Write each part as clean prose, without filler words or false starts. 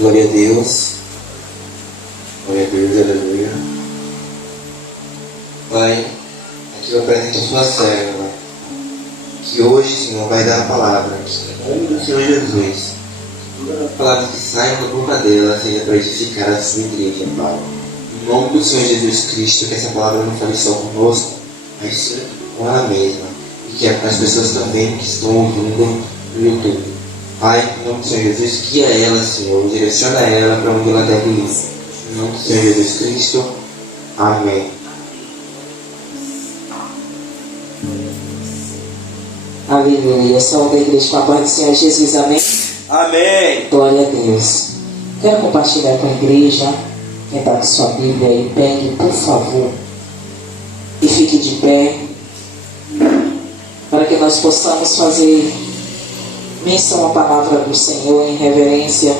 Glória a Deus. Glória a Deus, aleluia. Pai, aqui eu apresento a sua serva, que hoje, Senhor, vai dar a palavra, que em nome do Senhor Jesus, toda a palavra que sai da boca dela seja para edificar a sua igreja, Pai. Em nome do Senhor Jesus Cristo, que essa palavra não fale só conosco, mas sim com ela mesma, e que é para as pessoas também que estão ouvindo no YouTube. Pai, em nome do Senhor Jesus, guia ela, Senhor, direciona ela para onde ela deve ir. Em nome do Senhor Jesus Cristo. Amém. Aleluia. Saúde a igreja com a paz do Senhor Jesus. Amém. Amém. Glória a Deus. Quero compartilhar com a igreja. Quem está com sua Bíblia aí, pegue, por favor. E fique de pé. Para que nós possamos fazer menção à palavra do Senhor em reverência.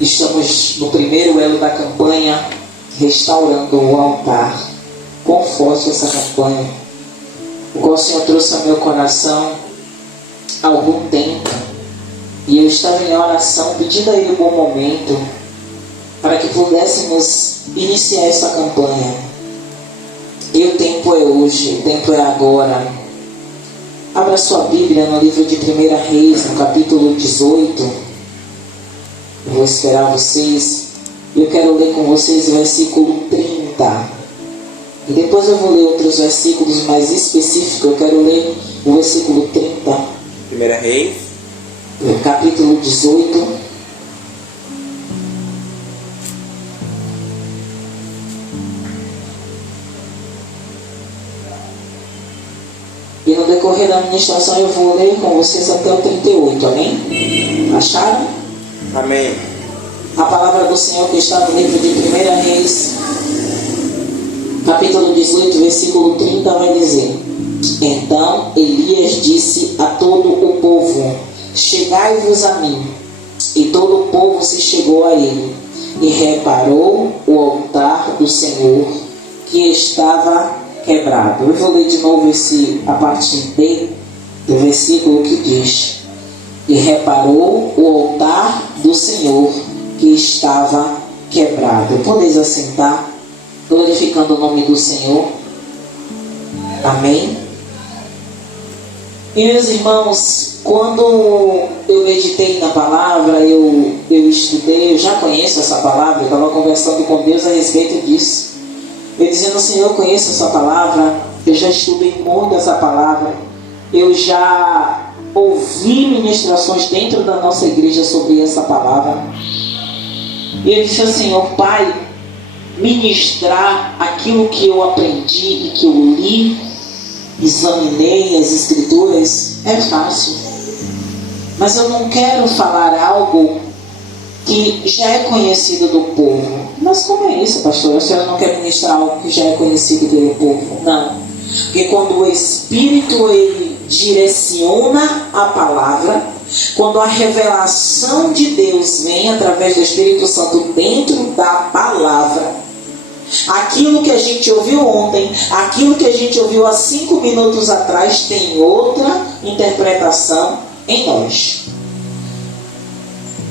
Estamos no primeiro elo da campanha, restaurando o altar. Quão forte essa campanha, o qual o Senhor trouxe ao meu coração há algum tempo. E eu estava em oração, pedindo a Ele um bom momento, para que pudéssemos iniciar essa campanha. E o tempo é hoje, o tempo é agora. Abra sua Bíblia no livro de 1 Reis, no capítulo 18. Eu vou esperar vocês. Eu quero ler com vocês o versículo 30. E depois eu vou ler outros versículos mais específicos. Eu quero ler o versículo 30. 1 Reis, capítulo 18. E no decorrer da ministração eu vou ler com vocês até o 38, amém? Acharam? Amém. A palavra do Senhor que está no livro de 1 Reis, capítulo 18, versículo 30, vai dizer: Então Elias disse a todo o povo: Chegai-vos a mim. E todo o povo se chegou a ele, e reparou o altar do Senhor que estava quebrado. Eu vou ler de novo a parte B do versículo que diz: E reparou o altar do Senhor que estava quebrado. Podeis assentar, glorificando o nome do Senhor. Amém. E meus irmãos, quando eu meditei na palavra, eu estudei, eu já conheço essa palavra, eu estava conversando com Deus a respeito disso. Eu dizendo: Senhor, eu conheço essa palavra, eu já estudei muito essa palavra, eu já ouvi ministrações dentro da nossa igreja sobre essa palavra. E eu disse assim: ó Pai, ministrar aquilo que eu aprendi e que eu li, examinei as escrituras, é fácil. Mas eu não quero falar algo que já é conhecido do povo. Mas como é isso, pastor? A senhora não quer ministrar algo que já é conhecido pelo povo? Não. Porque quando o Espírito ele direciona a palavra, quando a revelação de Deus vem através do Espírito Santo dentro da palavra, aquilo que a gente ouviu ontem, aquilo que a gente ouviu há 5 minutos atrás, tem outra interpretação em nós.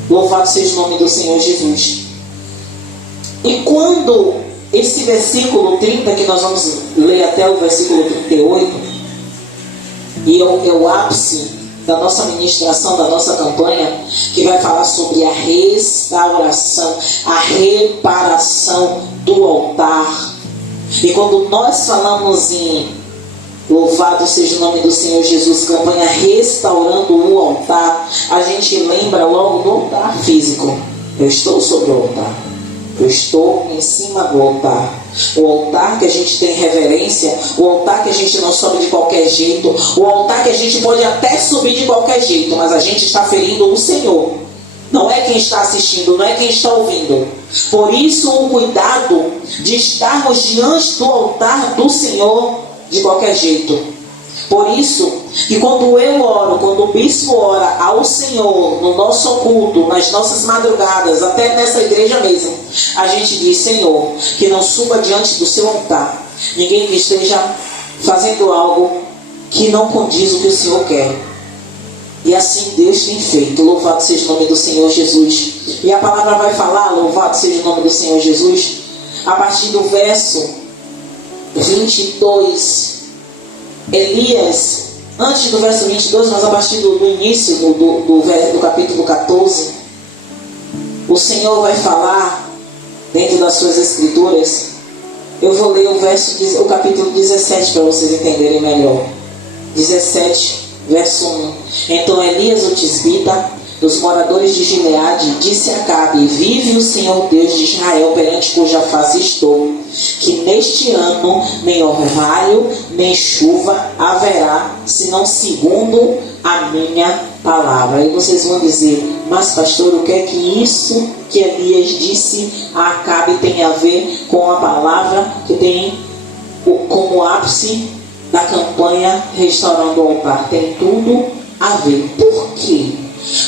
Louvado seja o nome do Senhor Jesus. E quando esse versículo 30, que nós vamos ler até o versículo 38, e é o ápice da nossa ministração, da nossa campanha, que vai falar sobre a restauração, a reparação do altar. E quando nós falamos em louvado seja o nome do Senhor Jesus, campanha restaurando o altar, a gente lembra logo do altar físico. Eu estou sobre o altar, eu estou em cima do altar. O altar que a gente tem reverência, o altar que a gente não sobe de qualquer jeito, o altar que a gente pode até subir de qualquer jeito, mas a gente está ferindo o Senhor. Não é quem está assistindo, não é quem está ouvindo. Por isso o cuidado de estarmos diante do altar do Senhor de qualquer jeito. Por isso que quando eu oro, quando o bispo ora ao Senhor no nosso culto, nas nossas madrugadas, até nessa igreja mesmo, a gente diz: Senhor, que não suba diante do seu altar ninguém que esteja fazendo algo que não condiz o que o Senhor quer. E assim Deus tem feito. Louvado seja o nome do Senhor Jesus. E a palavra vai falar, louvado seja o nome do Senhor Jesus, a partir do verso 22. Elias, antes do verso 22, mas a partir do início do capítulo 14, o Senhor vai falar dentro das suas escrituras. Eu vou ler o capítulo 17 para vocês entenderem melhor. 17, verso 1. Então Elias, o tisbita, dos moradores de Gileade, disse a Acabe: vive o Senhor Deus de Israel, perante cuja face estou, que neste ano nem orvalho nem chuva haverá, senão segundo a minha palavra. Aí vocês vão dizer: mas pastor, o que é que isso que Elias disse a Acabe tem a ver com a palavra que tem como ápice da campanha restaurando o altar? Tem tudo a ver. Por quê?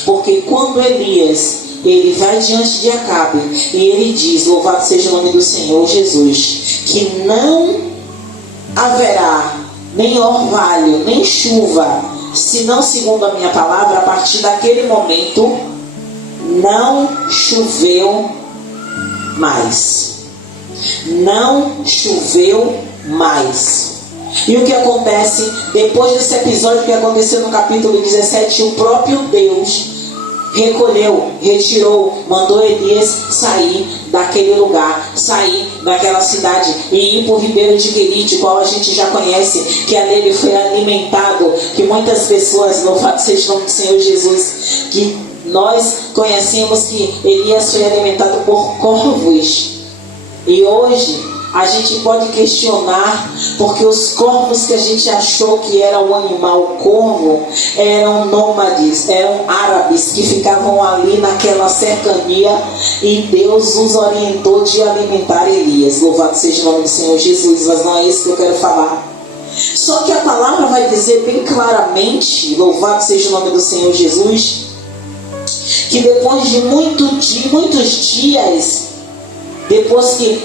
Porque quando Elias ele vai diante de Acabe e ele diz: louvado seja o nome do Senhor Jesus, que não haverá nem orvalho nem chuva senão segundo a minha palavra, a partir daquele momento não choveu mais. Não choveu mais. E o que acontece depois desse episódio que aconteceu no capítulo 17? O próprio Deus retirou, mandou Elias sair daquele lugar, sair daquela cidade e ir para o ribeiro de Querite, qual a gente já conhece, que ali ele foi alimentado, que muitas pessoas, louvado seja o nome do Senhor Jesus, que nós conhecemos que Elias foi alimentado por corvos. E hoje a gente pode questionar, porque os corvos que a gente achou que era o animal corvo eram nômades, eram árabes que ficavam ali naquela cercania, e Deus os orientou de alimentar Elias. Louvado seja o nome do Senhor Jesus, mas não é isso que eu quero falar. Só que a palavra vai dizer bem claramente, louvado seja o nome do Senhor Jesus, que depois de muitos dias, depois que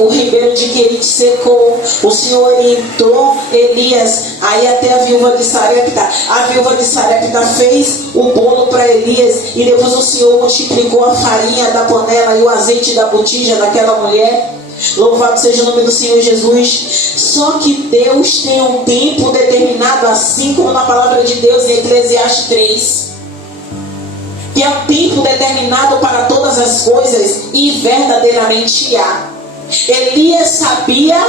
o ribeiro de Querite secou, o Senhor orientou Elias aí até a viúva de Sarepta. A viúva de Sarepta fez o bolo para Elias, e depois o Senhor multiplicou a farinha da panela e o azeite da botija daquela mulher. Louvado seja o nome do Senhor Jesus. Só que Deus tem um tempo determinado, assim como na palavra de Deus em Eclesiastes 3, que é um tempo determinado para todas as coisas, e verdadeiramente há. Elias sabia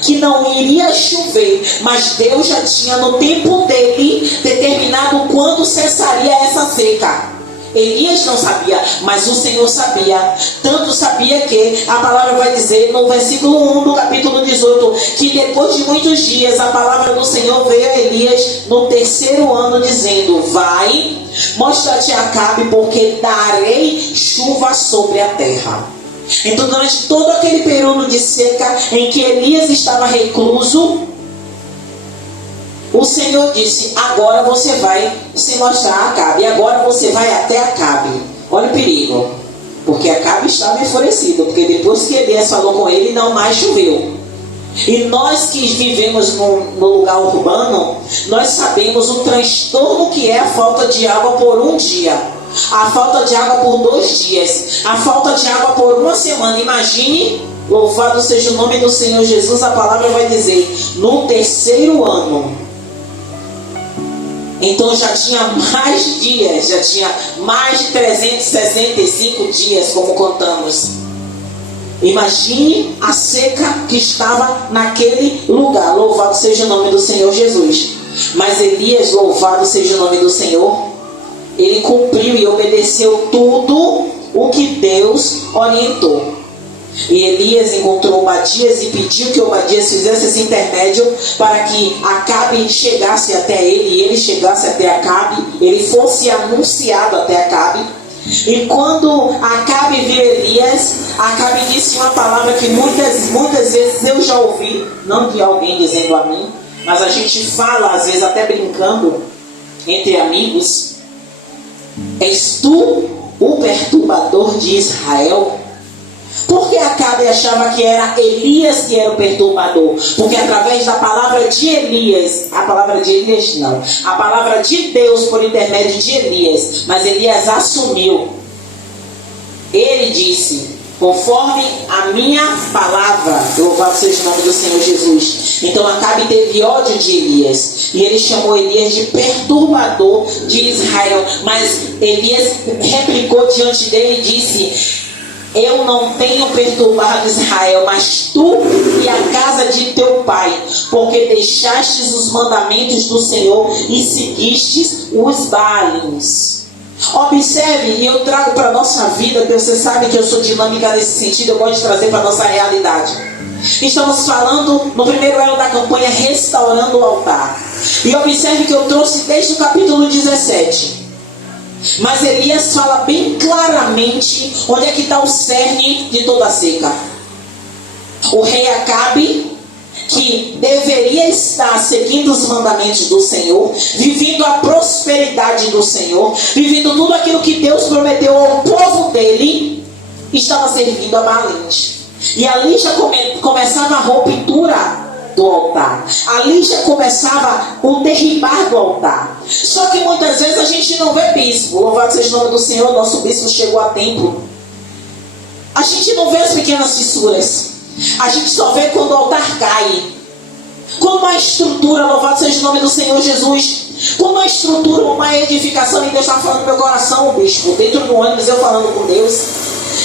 que não iria chover, mas Deus já tinha no tempo dele determinado quando cessaria essa seca. Elias não sabia, mas o Senhor sabia. Tanto sabia que a palavra vai dizer no versículo 1 do capítulo 18, que depois de muitos dias a palavra do Senhor veio a Elias no 3º ano, dizendo: vai, mostra-te a Acabe, porque darei chuva sobre a terra. Então, durante todo aquele período de seca em que Elias estava recluso, o Senhor disse: agora você vai se mostrar a Acabe, agora você vai até Acabe. Olha o perigo, porque Acabe estava enfurecido, porque depois que Elias falou com ele, não mais choveu. E nós que vivemos no lugar urbano, nós sabemos o transtorno que é a falta de água por um dia, a falta de água por 2 dias, a falta de água por uma semana. Imagine, louvado seja o nome do Senhor Jesus, a palavra vai dizer, no 3º ano. Então já tinha mais dias, já tinha mais de 365 dias, como contamos. Imagine a seca que estava naquele lugar. Louvado seja o nome do Senhor Jesus. Mas Elias, louvado seja o nome do Senhor, ele cumpriu e obedeceu tudo o que Deus orientou. E Elias encontrou Obadias e pediu que Obadias fizesse esse intermédio para que Acabe chegasse até ele, e ele chegasse até Acabe, ele fosse anunciado até Acabe. E quando Acabe viu Elias, Acabe disse uma palavra que muitas vezes eu já ouvi, não de alguém dizendo a mim, mas a gente fala às vezes até brincando entre amigos: és tu o perturbador de Israel? Porque Acabe achava que era Elias que era o perturbador. Porque através da palavra de Elias, a palavra de Elias não, a palavra de Deus por intermédio de Elias, mas Elias assumiu. Ele disse: conforme a minha palavra, louvado seja o nome do Senhor Jesus. Então Acabe teve ódio de Elias, e ele chamou Elias de perturbador de Israel. Mas Elias replicou diante dele e disse: eu não tenho perturbado Israel, mas tu e a casa de teu pai, porque deixastes os mandamentos do Senhor e seguistes os Baalins. Observe, e eu trago para a nossa vida, porque você sabe que eu sou dinâmica nesse sentido, eu gosto de trazer para a nossa realidade. Estamos falando no primeiro ano da campanha Restaurando o Altar. E observe que eu trouxe desde o capítulo 17. Mas Elias fala bem claramente onde é que está o cerne de toda a seca. O rei Acabe, que deveria estar seguindo os mandamentos do Senhor, vivendo a prosperidade do Senhor, vivendo tudo aquilo que Deus prometeu ao povo dele, estava servindo a Baalins. E ali já começava a ruptura do altar. Ali já começava o derribar do altar. Só que muitas vezes a gente não vê bispo. Louvado seja o nome do Senhor, nosso bispo chegou a tempo. A gente não vê as pequenas fissuras. A gente só vê quando o altar cai. Quando uma estrutura, louvado seja o nome do Senhor Jesus, quando uma estrutura, uma edificação, e Deus está falando no meu coração, bispo, dentro do ônibus eu falando com Deus,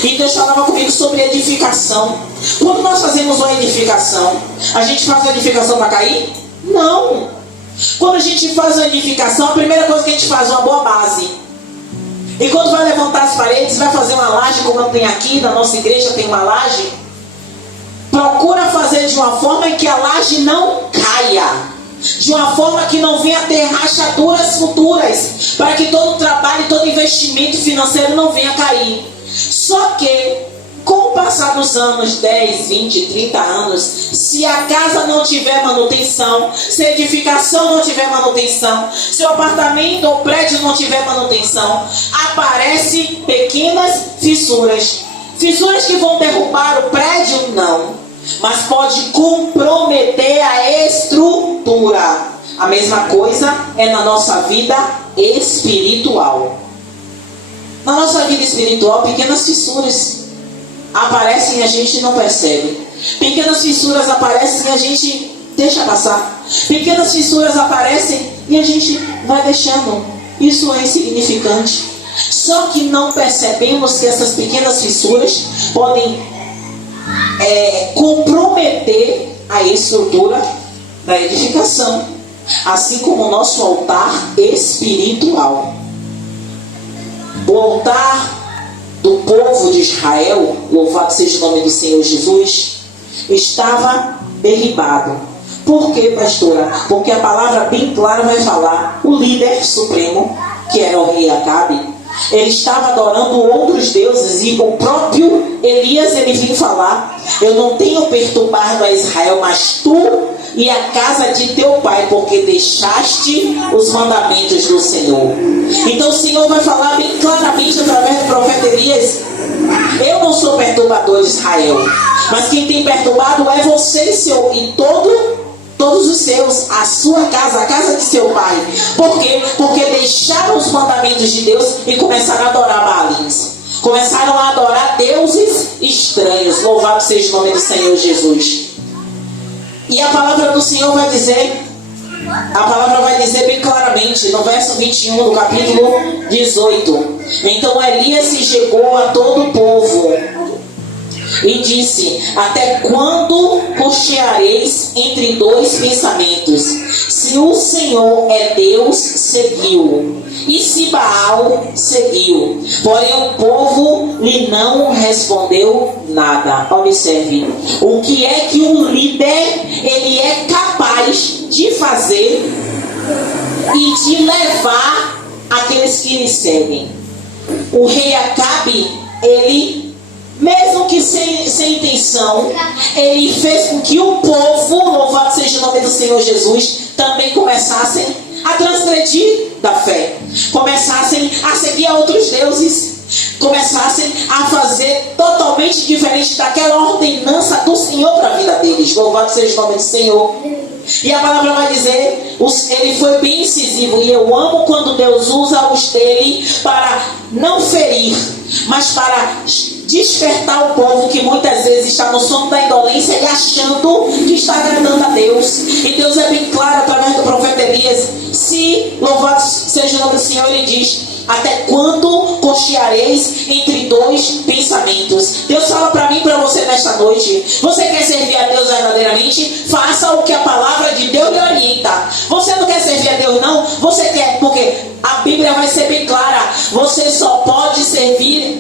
e Deus falava comigo sobre edificação. Quando nós fazemos uma edificação, a gente faz a edificação para cair? Não. Quando a gente faz uma edificação, a primeira coisa que a gente faz é uma boa base. E quando vai levantar as paredes, vai fazer uma laje, como eu tenho aqui, na nossa igreja tem uma laje. Procura fazer de uma forma em que a laje não caia, de uma forma que não venha a ter rachaduras futuras, para que todo trabalho, todo investimento financeiro não venha a cair. Só que, com o passar dos anos, 10, 20, 30 anos, se a casa não tiver manutenção, se a edificação não tiver manutenção, se o apartamento ou prédio não tiver manutenção, aparecem pequenas fissuras. Fissuras que vão derrubar o prédio? Não. Mas pode comprometer a estrutura. A mesma coisa é na nossa vida espiritual. Na nossa vida espiritual, pequenas fissuras aparecem e a gente não percebe. Pequenas fissuras aparecem e a gente deixa passar. Pequenas fissuras aparecem e a gente vai deixando. Isso é insignificante. Só que não percebemos que essas pequenas fissuras podem comprometer a estrutura da edificação, assim como o nosso altar espiritual. O altar do povo de Israel, louvado seja o nome do Senhor Jesus, estava derribado. Por quê, pastora? Porque a palavra bem clara vai falar, o líder supremo, que era o rei Acabe, ele estava adorando outros deuses, e o próprio Elias, ele vinha falar: eu não tenho perturbado a Israel, mas tu e a casa de teu pai, porque deixaste os mandamentos do Senhor. Então o Senhor vai falar bem claramente através do profeta Elias: eu não sou perturbador de Israel, mas quem tem perturbado é você e todos os seus, a sua casa, a casa de seu pai. Por quê? Porque deixaram os mandamentos de Deus e começaram a adorar Baalins. Começaram a adorar deuses estranhos. Louvado seja o nome do Senhor Jesus. E a palavra do Senhor vai dizer, bem claramente, no verso 21 do capítulo 18. Então Elias se chegou a todo o povo e disse: até quando cocheareis entre dois pensamentos? Se o Senhor é Deus, seguiu, e se Baal, seguiu. Porém o povo lhe não respondeu nada. Observe, o que é que um líder ele é capaz de fazer e de levar aqueles que lhe seguem. O rei Acabe, ele, mesmo que sem intenção, ele fez com que o povo, louvado seja o nome do Senhor Jesus, também começassem a transgredir da fé, começassem a seguir a outros deuses. começassem a fazer totalmente diferente daquela ordenança do Senhor para a vida deles. Louvado seja o nome do Senhor. E a palavra vai dizer, ele foi bem incisivo, e eu amo quando Deus usa os dele para não ferir, mas para despertar o povo que muitas vezes está no sono da indolência e achando que está agradando a Deus. E Deus é bem claro através do profeta Elias. Se louvado seja o nome do Senhor, ele diz: até quando cocheareis entre dois pensamentos? Deus fala para mim e para você nesta noite. Você quer servir a Deus verdadeiramente? Faça o que a palavra de Deus lhe orienta. Você não quer servir a Deus não? Você quer, porque a Bíblia vai ser bem clara. Você só pode servir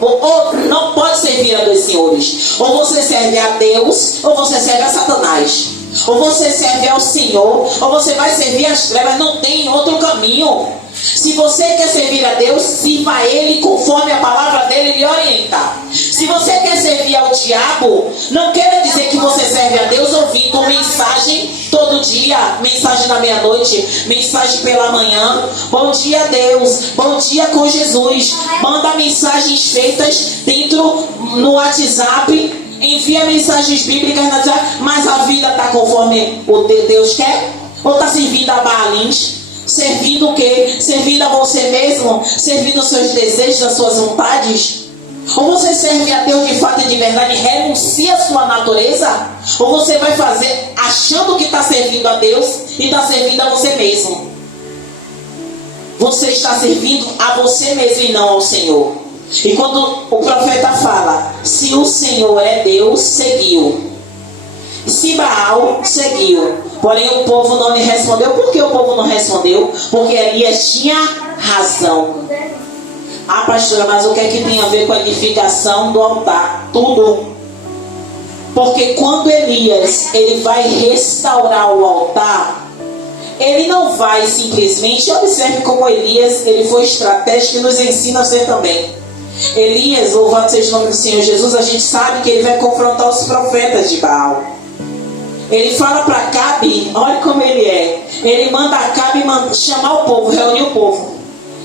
ou não pode servir a dois senhores. Ou você serve a Deus, ou você serve a Satanás. Ou você serve ao Senhor, ou você vai servir as trevas. Não tem outro caminho. Se você quer servir a Deus, sirva a Ele conforme a palavra dele lhe orienta. Se você quer servir ao diabo, não queira dizer que você serve a Deus ouvindo mensagem todo dia, mensagem da meia-noite, mensagem pela manhã. Bom dia, Deus, bom dia com Jesus. Manda mensagens feitas no WhatsApp. Envia mensagens bíblicas, mas a vida está conforme o Deus quer? Ou está servindo a Baalins? Servindo o quê? Servindo a você mesmo? Servindo os seus desejos, as suas vontades? Ou você serve a Deus de fato e de verdade e renuncia a sua natureza? Ou você vai fazer achando que está servindo a Deus e está servindo a você mesmo? Você está servindo a você mesmo e não ao Senhor. E quando o profeta fala, se o Senhor é Deus, seguiu. Se Baal, seguiu. Porém o povo não lhe respondeu. Por que o povo não respondeu? Porque Elias tinha razão. Ah, pastora, mas o que é que tem a ver com a edificação do altar? Tudo. Porque quando Elias ele vai restaurar o altar, ele não vai simplesmente... Observe como Elias ele foi estratégico e nos ensina a ser também. Elias, louvado seja o nome do Senhor Jesus, a gente sabe que ele vai confrontar os profetas de Baal. Ele fala para Acabe, olha como ele é. Ele manda Acabe chamar o povo, reunir o povo.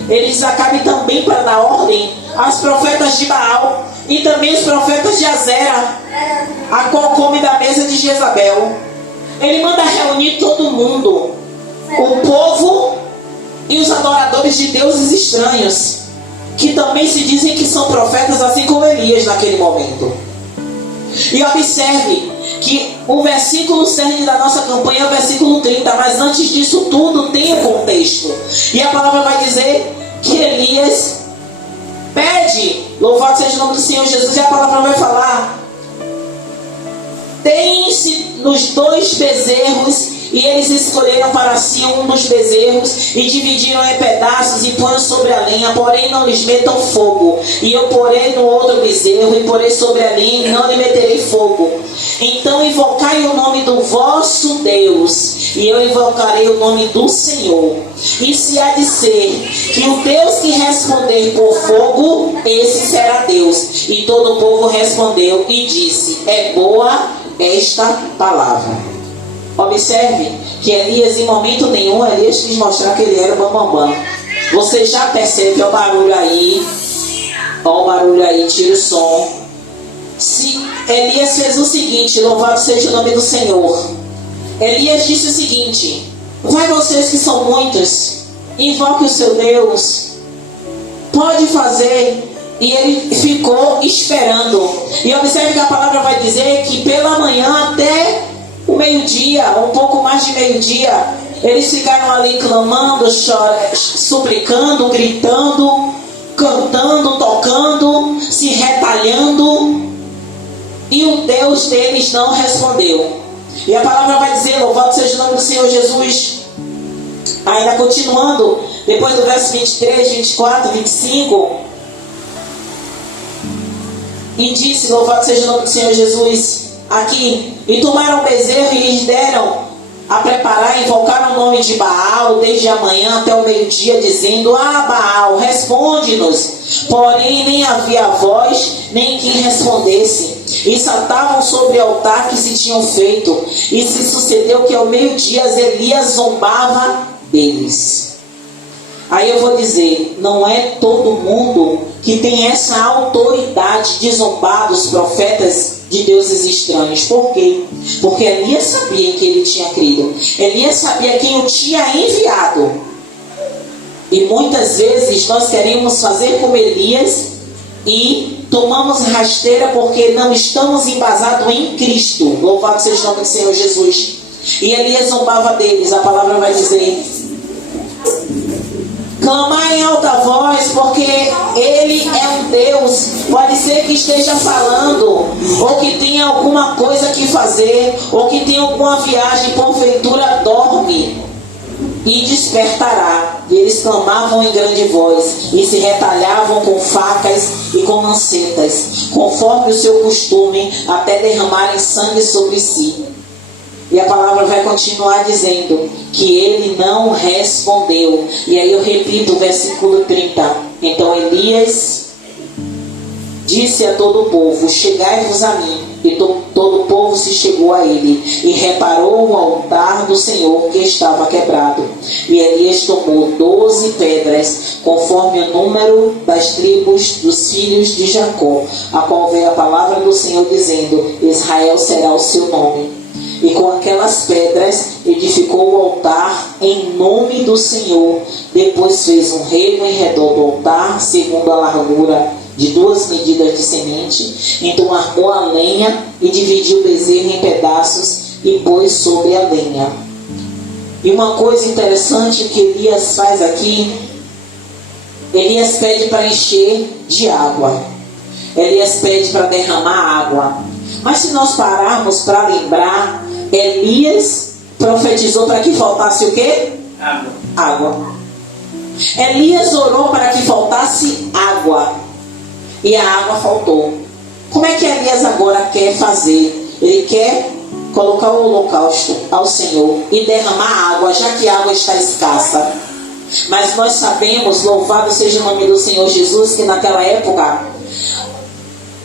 Ele diz a Acabe também para dar ordem aos profetas de Baal e também os profetas de Azera, a qual come da mesa de Jezabel. Ele manda reunir todo mundo, o povo e os adoradores de deuses estranhos, que também se dizem que são profetas, assim como Elias naquele momento. E observe que o versículo cerne da nossa campanha é o versículo 30, mas antes disso tudo tem um contexto. E a palavra vai dizer que Elias pede, louvado seja o nome do Senhor Jesus, e a palavra vai falar: tem-se nos 2 bezerros. E eles escolheram para si um dos bezerros e dividiram em pedaços e põem sobre a lenha, porém não lhes metam fogo. E eu porei no outro bezerro e porei sobre a lenha e não lhe meterei fogo. Então invocai o nome do vosso Deus e eu invocarei o nome do Senhor. E se há de ser que o Deus que responder por fogo, esse será Deus. E todo o povo respondeu e disse: é boa esta palavra. Observe que Elias, em momento nenhum, Elias quis mostrar que ele era o bambambam. Você já percebe, ó o barulho aí. Ó o barulho aí, tira o som. Se Elias fez o seguinte, louvado seja o nome do Senhor. Elias disse o seguinte: vai vocês que são muitos, invoque o seu Deus. Pode fazer. E ele ficou esperando. E observe que a palavra vai dizer que pela manhã até o meio-dia, um pouco mais de meio-dia, eles ficaram ali clamando, suplicando, gritando, cantando, tocando, se retalhando, e o Deus deles não respondeu. E a palavra vai dizer, louvado seja o nome do Senhor Jesus, ainda continuando, depois do verso 23, 24, 25, e disse, louvado seja o nome do Senhor Jesus, aqui: e tomaram o bezerro e lhes deram a preparar, invocaram o nome de Baal desde a manhã até o meio-dia, dizendo: ah, Baal, responde-nos. Porém nem havia voz, nem quem respondesse. E saltavam sobre o altar que se tinham feito. E se sucedeu que ao meio-dia Elias zombava deles. Aí eu vou dizer, não é todo mundo que tem essa autoridade de zombar dos profetas de deuses estranhos. Por quê? Porque Elias sabia em que ele tinha crido. Elias sabia quem o tinha enviado. E muitas vezes nós queremos fazer como Elias e tomamos rasteira porque não estamos embasados em Cristo. Louvado seja o nome do Senhor Jesus. E Elias zombava deles. A palavra vai dizer: clamar em alta voz, porque Ele é um Deus. Pode ser que esteja falando, ou que tenha alguma coisa que fazer, ou que tenha alguma viagem, porventura dorme e despertará. E eles clamavam em grande voz e se retalhavam com facas e com lancetas, conforme o seu costume, até derramarem sangue sobre si. E a palavra vai continuar dizendo que ele não respondeu. E aí eu repito o versículo 30. Então Elias disse a todo o povo: chegai-vos a mim. E todo o povo se chegou a ele, e reparou o altar do Senhor que estava quebrado. E Elias tomou 12 pedras, conforme o número das tribos dos filhos de Jacó, a qual veio a palavra do Senhor dizendo: Israel será o seu nome. E com aquelas pedras edificou o altar em nome do Senhor. Depois fez um rego em redor do altar, segundo a largura de 2 medidas de semente. Então armou a lenha e dividiu o bezerro em pedaços e pôs sobre a lenha. E uma coisa interessante que Elias faz aqui: Elias pede para encher de água. Elias pede para derramar água. Mas se nós pararmos para lembrar, Elias profetizou para que faltasse o quê? Água. Elias orou para que faltasse água. E a água faltou. Como é que Elias agora quer fazer? Ele quer colocar o holocausto ao Senhor e derramar água, já que a água está escassa. Mas nós sabemos, louvado seja o nome do Senhor Jesus, que naquela época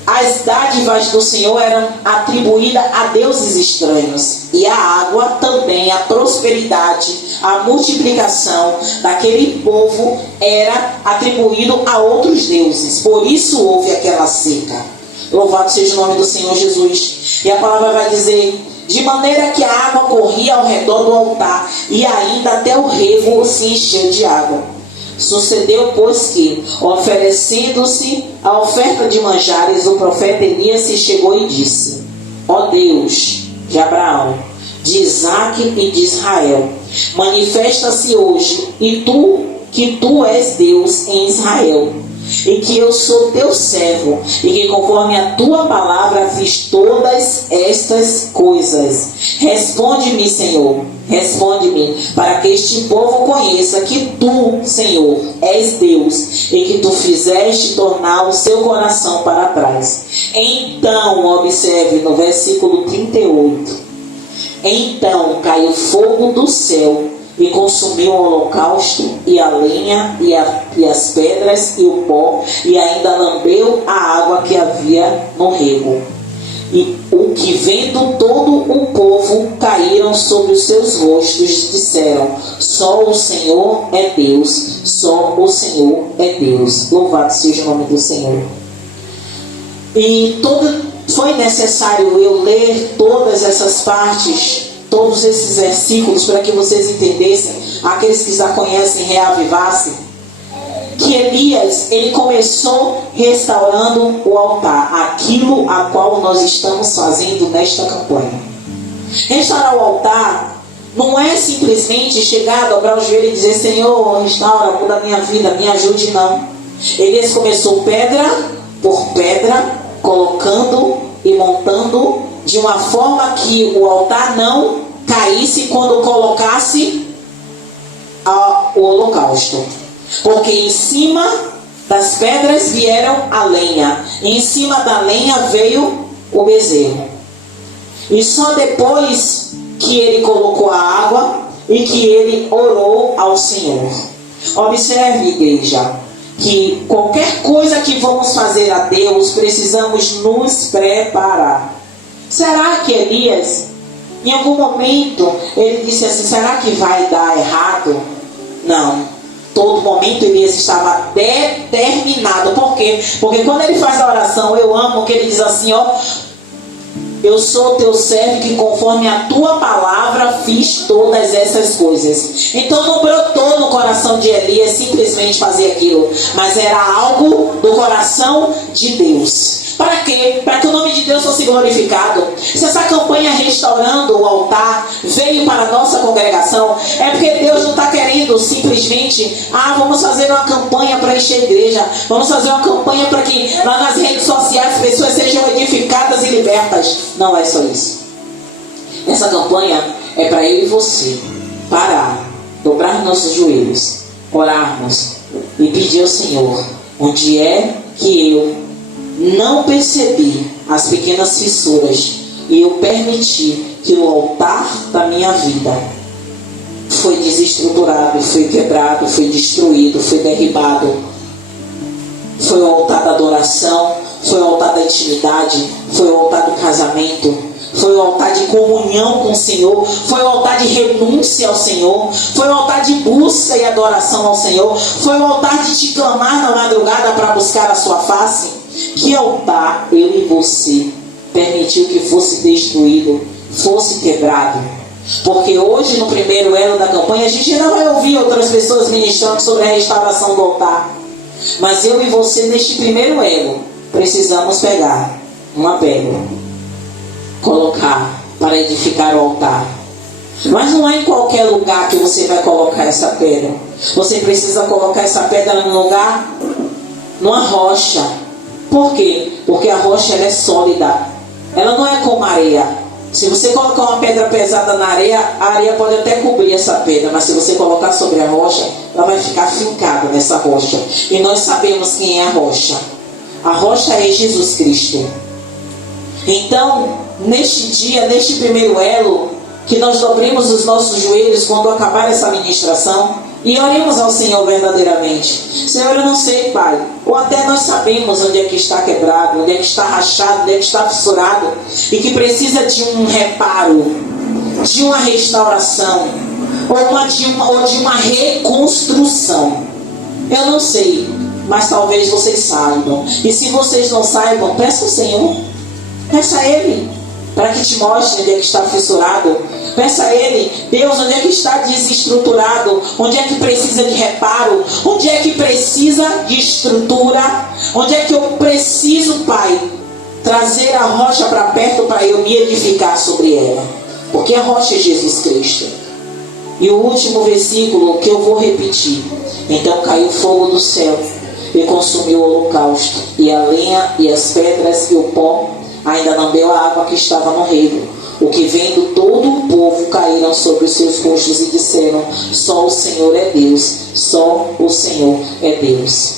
as dádivas do Senhor eram atribuídas a deuses estranhos. E a água também, a prosperidade, a multiplicação daquele povo era atribuído a outros deuses. Por isso houve aquela seca. Louvado seja o nome do Senhor Jesus. E a palavra vai dizer: de maneira que a água corria ao redor do altar, e ainda até o rego se encheu de água. Sucedeu, pois, que, oferecendo-se a oferta de manjares, o profeta Elias se chegou e disse: ó Deus de Abraão, de Isaque e de Israel, manifesta-se hoje, que tu és Deus em Israel, e que eu sou teu servo, e que conforme a tua palavra fiz todas estas coisas. Responde-me, Senhor, responde-me, para que este povo conheça que tu, Senhor, és Deus, e que tu fizeste tornar o seu coração para trás. Então, observe no versículo 38, então caiu fogo do céu e consumiu o holocausto e a lenha e as pedras e o pó, e ainda lambeu a água que havia no rego. E o que vendo todo o povo, caíram sobre os seus rostos e disseram: só o Senhor é Deus, só o Senhor é Deus. Louvado seja o nome do Senhor. E foi necessário eu ler todas essas partes, todos esses versículos, para que vocês entendessem, aqueles que já conhecem, reavivassem, que Elias, ele começou restaurando o altar, aquilo a qual nós estamos fazendo nesta campanha. Restaurar o altar não é simplesmente chegar, dobrar o joelho e dizer: Senhor, restaura, muda a minha vida, me ajude, não. Elias começou pedra por pedra, colocando e montando de uma forma que o altar não caísse quando colocasse o holocausto. Porque em cima das pedras vieram a lenha, e em cima da lenha veio o bezerro. E só depois que ele colocou a água e que ele orou ao Senhor. Observe, igreja, que qualquer coisa que vamos fazer a Deus, precisamos nos preparar. Será que Elias, em algum momento, ele disse assim: será que vai dar errado? Não. todo momento Elias estava determinado. Por quê? Porque quando ele faz a oração, eu amo que ele diz assim, ó: eu sou teu servo que conforme a tua palavra fiz todas essas coisas. Então não brotou no coração de Elias simplesmente fazer aquilo, mas era algo do coração de Deus. Para quê? Para que o nome de Deus fosse glorificado. Se essa campanha restaurando o altar veio para a nossa congregação, é porque Deus não está querendo simplesmente, vamos fazer uma campanha para encher a igreja, vamos fazer uma campanha para que lá nas redes sociais as pessoas sejam edificadas e libertas. Não é só isso. Essa campanha é para eu e você parar, dobrar nossos joelhos, orarmos e pedir ao Senhor: onde é que eu não percebi as pequenas fissuras e eu permiti que o altar da minha vida foi desestruturado, foi quebrado, foi destruído, foi derribado? Foi o altar da adoração, foi o altar da intimidade, foi o altar do casamento, foi o altar de comunhão com o Senhor, foi o altar de renúncia ao Senhor, foi o altar de busca e adoração ao Senhor, foi o altar de te clamar na madrugada para buscar a sua face. Que altar eu e você permitiu que fosse destruído, fosse quebrado? Porque hoje, no primeiro elo da campanha, a gente ainda vai ouvir outras pessoas ministrando sobre a restauração do altar. Mas eu e você, neste primeiro elo, precisamos pegar uma pedra, colocar para edificar o altar. Mas não é em qualquer lugar que você vai colocar essa pedra. Você precisa colocar essa pedra num lugar, numa rocha. Por quê? Porque a rocha ela é sólida. Ela não é como areia. Se você colocar uma pedra pesada na areia, a areia pode até cobrir essa pedra, mas se você colocar sobre a rocha, ela vai ficar fincada nessa rocha. E nós sabemos quem é a rocha. A rocha é Jesus Cristo. Então, neste dia, neste primeiro elo, que nós dobremos os nossos joelhos quando acabar essa ministração e oremos ao Senhor verdadeiramente. Senhor, eu não sei, Pai, ou até nós sabemos onde é que está quebrado, onde é que está rachado, onde é que está fissurado e que precisa de um reparo, de uma restauração ou de uma reconstrução. Eu não sei, mas talvez vocês saibam. E se vocês não saibam, peça ao Senhor, peça a Ele para que te mostre onde é que está fissurado. Peça a Ele: Deus, onde é que está desestruturado, onde é que precisa de reparo, onde é que precisa de estrutura, onde é que eu preciso, Pai, trazer a rocha para perto para eu me edificar sobre ela, porque a rocha é Jesus Cristo. E o último versículo que eu vou repetir: então caiu fogo do céu e consumiu o holocausto, e a lenha e as pedras e o pó ainda não deu a água que estava no reino. O que vendo todo o povo caíram sobre os seus rostos e disseram: só o Senhor é Deus, só o Senhor é Deus.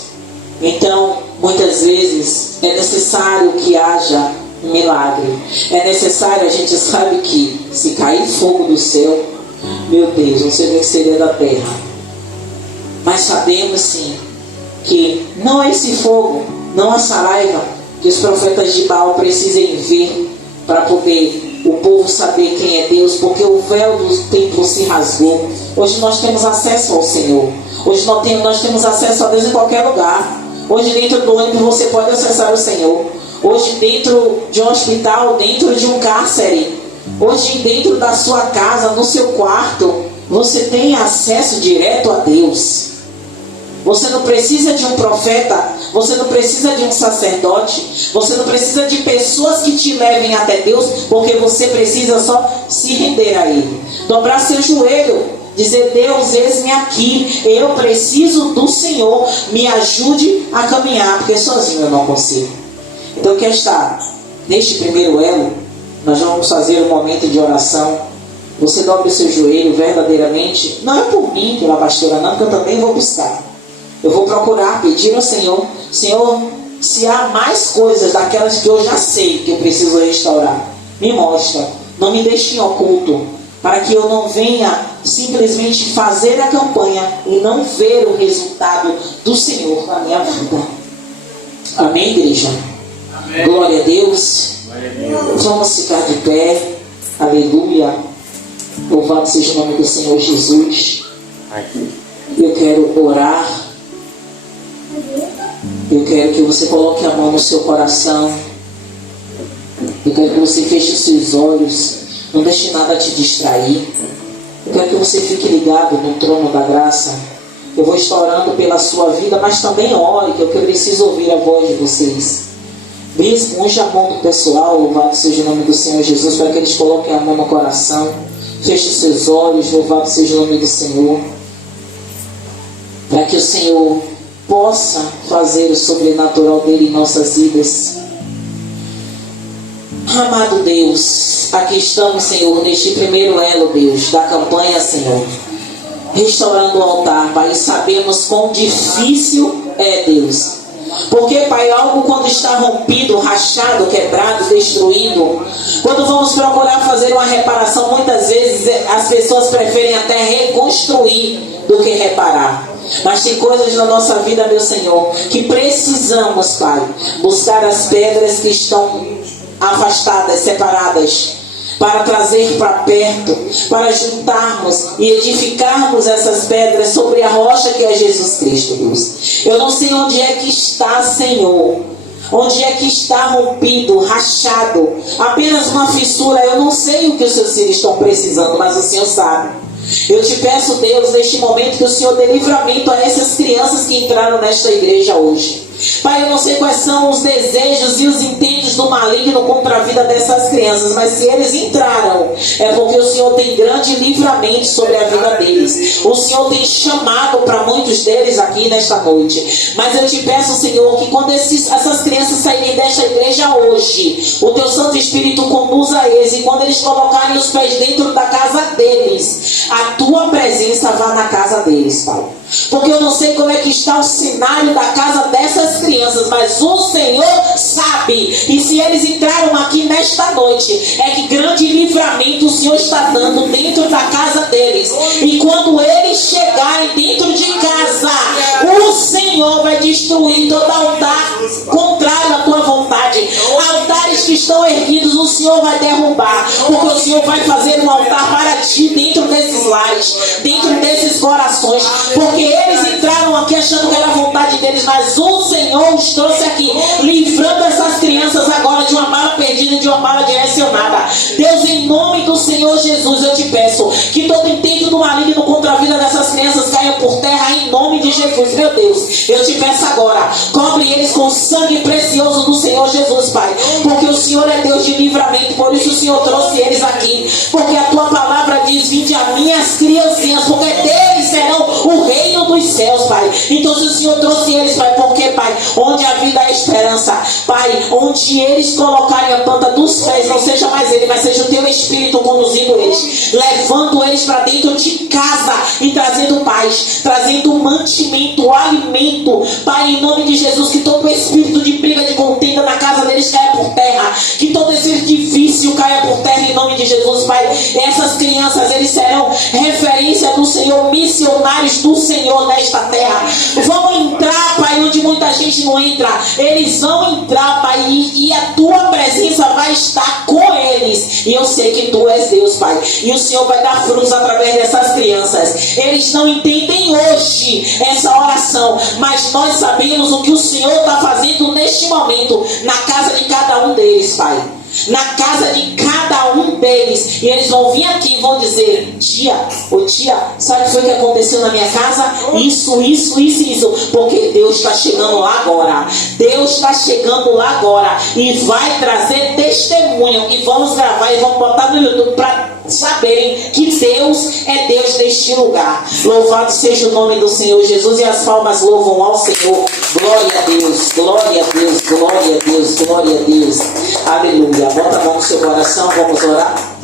Então, muitas vezes é necessário que haja um milagre. É necessário, a gente sabe que se cair fogo do céu, meu Deus, não sei o que seria da terra. Mas sabemos sim que não é esse fogo, não a saraiva que os profetas de Baal precisem ver para poder o povo saber quem é Deus, porque o véu do templo se rasgou. Hoje nós temos acesso ao Senhor. Hoje nós temos acesso a Deus em qualquer lugar. Hoje dentro do ônibus você pode acessar o Senhor. Hoje dentro de um hospital, dentro de um cárcere, hoje dentro da sua casa, no seu quarto, você tem acesso direto a Deus. Você não precisa de um profeta, você não precisa de um sacerdote, você não precisa de pessoas que te levem até Deus, porque você precisa só se render a Ele. Dobrar seu joelho, dizer: Deus, eis-me aqui, eu preciso do Senhor, me ajude a caminhar, porque sozinho eu não consigo. Então, quer estar neste primeiro elo, nós vamos fazer um momento de oração. Você dobre o seu joelho verdadeiramente, não é por mim, pela pastora não, porque eu também vou buscar. Eu vou procurar pedir ao Senhor: Senhor, se há mais coisas daquelas que eu já sei que eu preciso restaurar, me mostra, não me deixe em oculto, para que eu não venha simplesmente fazer a campanha e não ver o resultado do Senhor na minha vida. Amém, igreja? Amém. Glória a Deus. Glória a Deus. Vamos ficar de pé. Aleluia. Louvado seja o nome do Senhor Jesus. Amém. Eu quero orar. Eu quero que você coloque a mão no seu coração. Eu quero que você feche os seus olhos. Não deixe nada te distrair. Eu quero que você fique ligado no trono da graça. Eu vou estar orando pela sua vida, mas também ore, que eu preciso ouvir a voz de vocês. Bispo, unja a mão do pessoal, louvado seja o nome do Senhor Jesus, para que eles coloquem a mão no coração. Feche os seus olhos, louvado seja o nome do Senhor. Para que o Senhor possa fazer o sobrenatural dele em nossas vidas. Amado Deus, aqui estamos, Senhor, neste primeiro elo, Deus, da campanha, Senhor. Restaurando o altar, Pai, e sabemos quão difícil é, Deus. Porque, Pai, algo quando está rompido, rachado, quebrado, destruído, quando vamos procurar fazer uma reparação, muitas vezes as pessoas preferem até reconstruir do que reparar. Mas tem coisas na nossa vida, meu Senhor, que precisamos, Pai, buscar as pedras que estão afastadas, separadas, para trazer para perto, para juntarmos e edificarmos essas pedras sobre a rocha que é Jesus Cristo, Deus. Eu não sei onde é que está, Senhor, onde é que está rompido, rachado, apenas uma fissura. Eu não sei o que os seus filhos estão precisando, mas o Senhor sabe. Eu te peço, Deus, neste momento, que o Senhor dê livramento a essas crianças que entraram nesta igreja hoje. Pai, eu não sei quais são os desejos e os intentos do maligno contra a vida dessas crianças, mas se eles entraram, é porque o Senhor tem grande livramento sobre a vida deles. O Senhor tem chamado para muitos deles aqui nesta noite. Mas eu te peço, Senhor, que quando essas crianças saírem desta igreja hoje, o Teu Santo Espírito conduza eles, e quando eles colocarem os pés dentro da casa deles, a Tua presença vá na casa deles, Pai. Porque eu não sei como é que está o cenário da casa dessas crianças, mas o Senhor sabe. E se eles entraram aqui nesta noite, é que grande livramento o Senhor está dando dentro da casa deles. E quando eles chegarem dentro de casa, o Senhor vai destruir todo altar contrário à tua vontade. Altares que estão erguidos, o Senhor vai derrubar, porque o Senhor vai fazer um altar para ti dentro desses lares, dentro desses corações. Porque eles entraram aqui achando que era a vontade deles, mas o Senhor os trouxe aqui, livrando essas crianças agora de uma bala perdida e de uma bala direcionada. Deus, em nome do Senhor Jesus, eu te peço que todo intento do maligno contra a vida dessas crianças caia por terra, em nome de Jesus. Meu Deus, eu te peço agora, cobre eles com o sangue precioso do Senhor Jesus, Pai, porque o Senhor é Deus de livramento. Por isso o Senhor trouxe eles aqui, porque a tua palavra diz: vinde a minhas criancinhas, porque deles serão o reino dos céus, Pai. Então se o Senhor trouxe eles, Pai, porque, Pai, onde a vida é esperança, Pai, onde eles colocarem a planta dos pés, não seja mais ele, mas seja o teu Espírito conduzindo eles, levando eles para dentro de casa e trazendo paz, trazendo mantimento, alimento, Pai, em nome de Jesus. Que todo espírito de briga, de contenda na casa deles caia por terra, que todo espírito de vício caia por terra, em nome de Jesus, Pai. Essas crianças, eles serão referência do Senhor, missionários do Senhor nesta terra. Vão entrar, Pai, onde muita gente não entra. Eles vão entrar, Pai, e a tua presença vai estar com eles. E eu sei que tu és Deus, Pai, e o Senhor vai dar frutos através dessas crianças. Eles não entendem hoje essa oração, mas nós sabemos o que o Senhor está fazendo neste momento na casa de cada um deles, Pai, na casa de cada um deles. E eles vão vir aqui e vão dizer: tia, sabe o que foi que aconteceu na minha casa? Isso. Porque Deus está chegando lá agora. Deus está chegando lá agora e vai trazer testemunho. E vamos gravar e vamos botar no YouTube para saberem que Deus é Deus neste lugar. Louvado seja o nome do Senhor Jesus. E as palmas louvam ao Senhor. Glória a Deus, glória a Deus, glória a Deus, glória a Deus. Aleluia. Bota a mão no seu coração, vamos orar.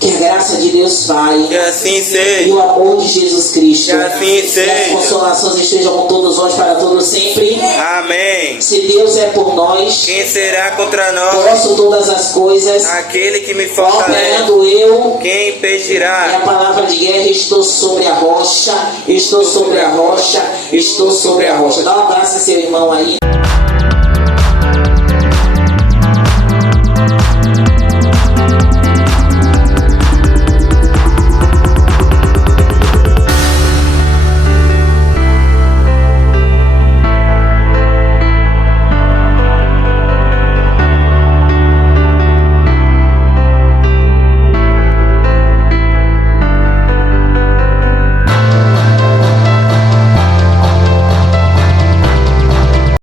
Que a graça de Deus Pai, que assim seja, e o amor de Jesus Cristo, que assim seja, e as consolações estejam com todos nós para todos sempre. Amém. Se Deus é por nós, quem será contra nós? Posso todas as coisas, aquele que me fortalece. Operando eu, quem impedirá? E a palavra de guerra: estou sobre a rocha, estou sobre a rocha, estou sobre a rocha. Dá um abraço a seu irmão aí.